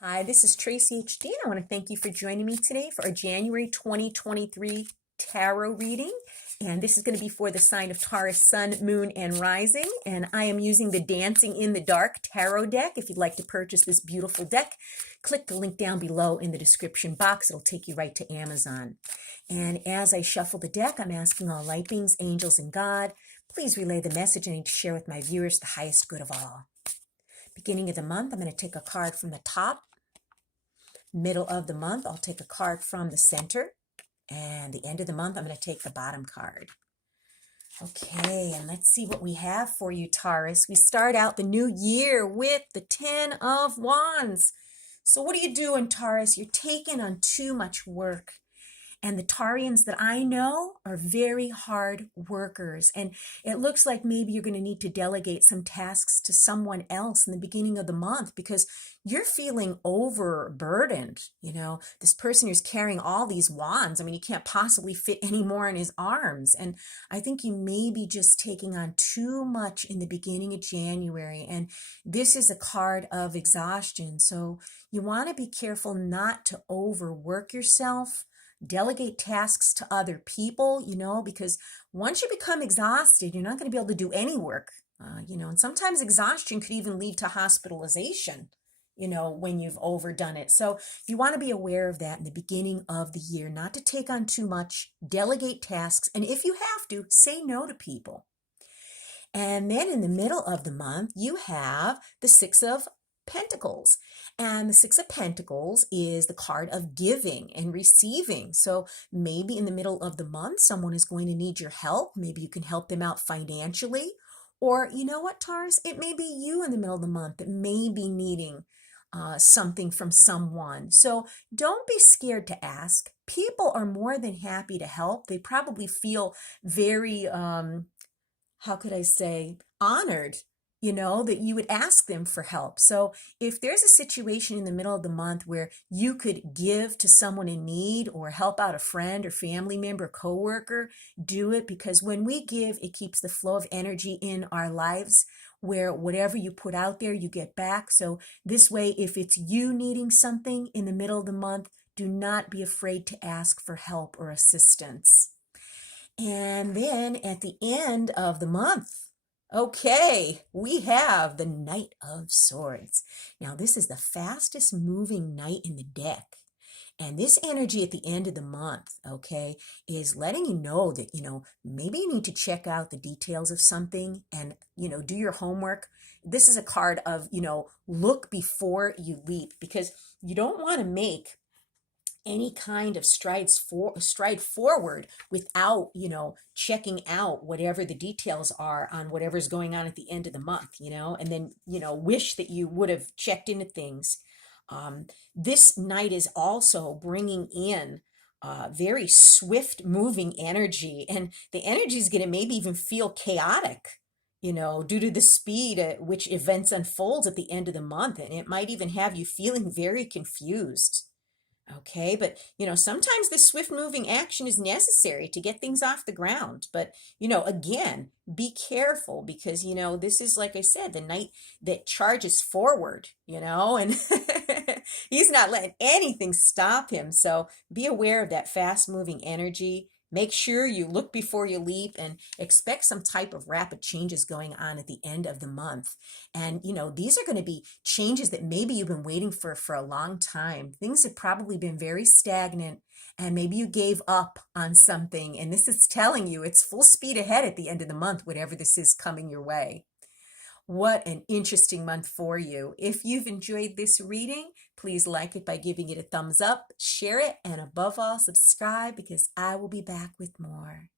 Hi, this is Tracy HD, and I want to thank you for joining me today for our January 2023 tarot reading. And this is going to be for the sign of Taurus, Sun, Moon, and Rising. And I am using the Dancing in the Dark tarot deck. If you'd like to purchase this beautiful deck, click the link down below in the description box. It'll take you right to Amazon. And as I shuffle the deck, I'm asking all light beings, angels, and God, please relay the message I need to share with my viewers, the highest good of all. Beginning of the month, I'm going to take a card from the top. Middle of the month, I'll take a card from the center. And the end of the month, I'm going to take the bottom card. Okay, and let's see what we have for you, Taurus. We start out the new year with the 10 of Wands. So what are you doing, Taurus? You're taking on too much work. And the Taurians that I know are very hard workers. And it looks like maybe you're going to need to delegate some tasks to someone else in the beginning of the month because you're feeling overburdened. You know, this person who's carrying all these wands. I mean, he can't possibly fit any more in his arms. And I think you may be just taking on too much in the beginning of January. And this is a card of exhaustion. So you want to be careful not to overwork yourself. Delegate tasks to other people, because once you become exhausted, you're not going to be able to do any work, and sometimes exhaustion could even lead to hospitalization, when you've overdone it. So you want to be aware of that in the beginning of the year, not to take on too much, delegate tasks, and if you have to, say no to people. And then in the middle of the month, you have the Six of Pentacles. And the Six of Pentacles is the card of giving and receiving. So maybe in the middle of the month, someone is going to need your help. Maybe you can help them out financially. Or you know what, Taurus? It may be you in the middle of the month that may be needing something from someone. So don't be scared to ask. People are more than happy to help. They probably feel very, how could I say, honored, that you would ask them for help. So if there's a situation in the middle of the month where you could give to someone in need or help out a friend or family member, coworker, do it, because when we give, it keeps the flow of energy in our lives where whatever you put out there, you get back. So this way, if it's you needing something in the middle of the month, do not be afraid to ask for help or assistance. And then at the end of the month, okay, we have the Knight of Swords. Now, this is the fastest moving knight in the deck. And this energy at the end of the month, okay, is letting you know that, maybe you need to check out the details of something and, do your homework. This is a card of, look before you leap, because you don't want to make any kind of stride forward without, checking out whatever the details are on whatever's going on at the end of the month, and then, wish that you would have checked into things. This night is also bringing in very swift moving energy, and the energy is going to maybe even feel chaotic, due to the speed at which events unfolds at the end of the month. And it might even have you feeling very confused. Okay, but sometimes this swift moving action is necessary to get things off the ground. But again, be careful because this is, like I said, the knight that charges forward, and he's not letting anything stop him. So be aware of that fast moving energy. Make sure you look before you leap and expect some type of rapid changes going on at the end of the month. And, these are going to be changes that maybe you've been waiting for a long time. Things have probably been very stagnant and maybe you gave up on something. And this is telling you it's full speed ahead at the end of the month, whatever this is coming your way. What an interesting month for you. If you've enjoyed this reading, please like it by giving it a thumbs up, share it, and above all, subscribe because I will be back with more.